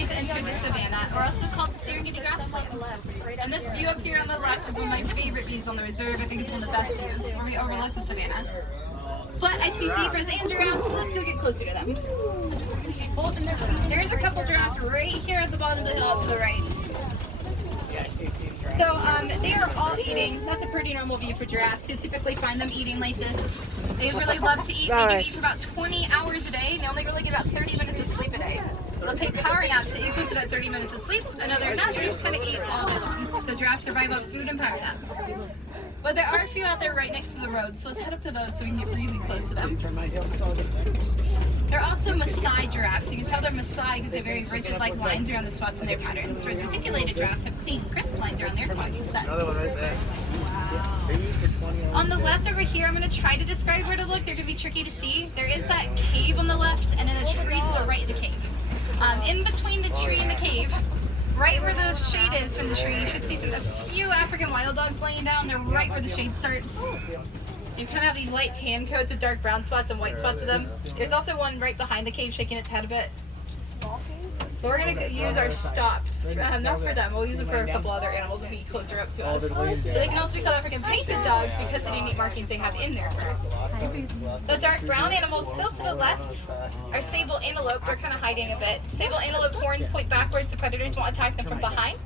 we've entered the savannah, or also called the Serengeti grasslands. And this view up here on the left is one of my favorite views on the reserve. I think it's one of the best views, where we overlook the savannah. But I see zebras and giraffes, so let's go get closer to them. There's a couple giraffes right here at the bottom of the hill to the right. So they are all eating. That's a pretty normal view for giraffes. You typically find them eating like this. They really love to eat. They do eat for about 20 hours a day. They only really get about 30 minutes of sleep a day. They'll take power naps that equals about 30 minutes of sleep. Another nap, they just kind of eat all day long. So giraffes survive on food and power naps. But there are a few out there right next to the road, so let's head up to those so we can get really close to them. They're also Maasai giraffes. You can tell they're Maasai because they have very rigid-like lines around the spots in their patterns, whereas reticulated giraffes have clean, crisp lines around their spots instead. On the left over here, I'm going to try to describe where to look. They're going to be tricky to see. There is that cave on the left and then a tree to the right of the cave. In between the tree and the cave, right where the shade is from the tree, you should see a few African wild dogs laying down. They're right where the shade starts. You kind of have these light tan coats with dark brown spots and white spots to them. There's also one right behind the cave shaking its head a bit. But we're going to use our stop. Not for them, we'll use it for a couple other animals if we get closer up to us. But they can also be called African painted dogs because of the unique markings they have in their fur. The dark brown animals still to the left are sable antelope. They're kind of hiding a bit. Sable antelope horns point backwards so predators won't attack them from behind.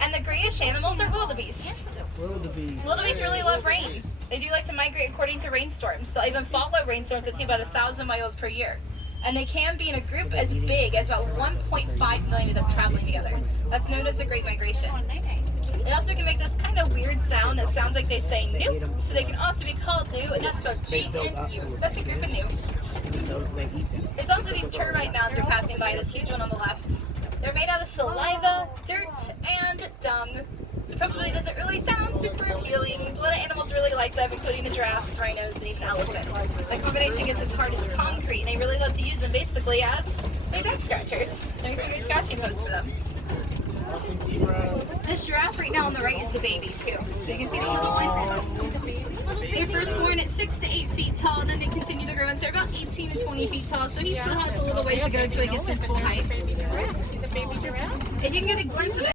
And the grayish animals are wildebeest. Wildebeest really love rain. They do like to migrate according to rainstorms. They'll even follow rainstorms that take about 1,000 miles per year. And they can be in a group as big as about 1.5 million of them traveling together. That's known as the Great Migration. They also can make this kind of weird sound that sounds like they say new. So they can also be called new, and that's spelled G-N-U. So that's a group of new. There's also these termite mounds we're passing by, this huge one on the left. They're made out of saliva, dirt, and dung. So probably doesn't really sound super appealing. A lot of animals really like them, including the giraffes, rhinos, and even elephants. The combination gets as hard as concrete, and they really love to use them basically as their back scratchers. Doing some good scratching pose for them. This giraffe right now on the right is the baby too. So you can see the little one. They're first born at 6 to 8 feet tall, and then they continue to grow until about 18 to 20 feet tall. So he still has a little ways to go until he gets his full height. If you can get a glimpse of it.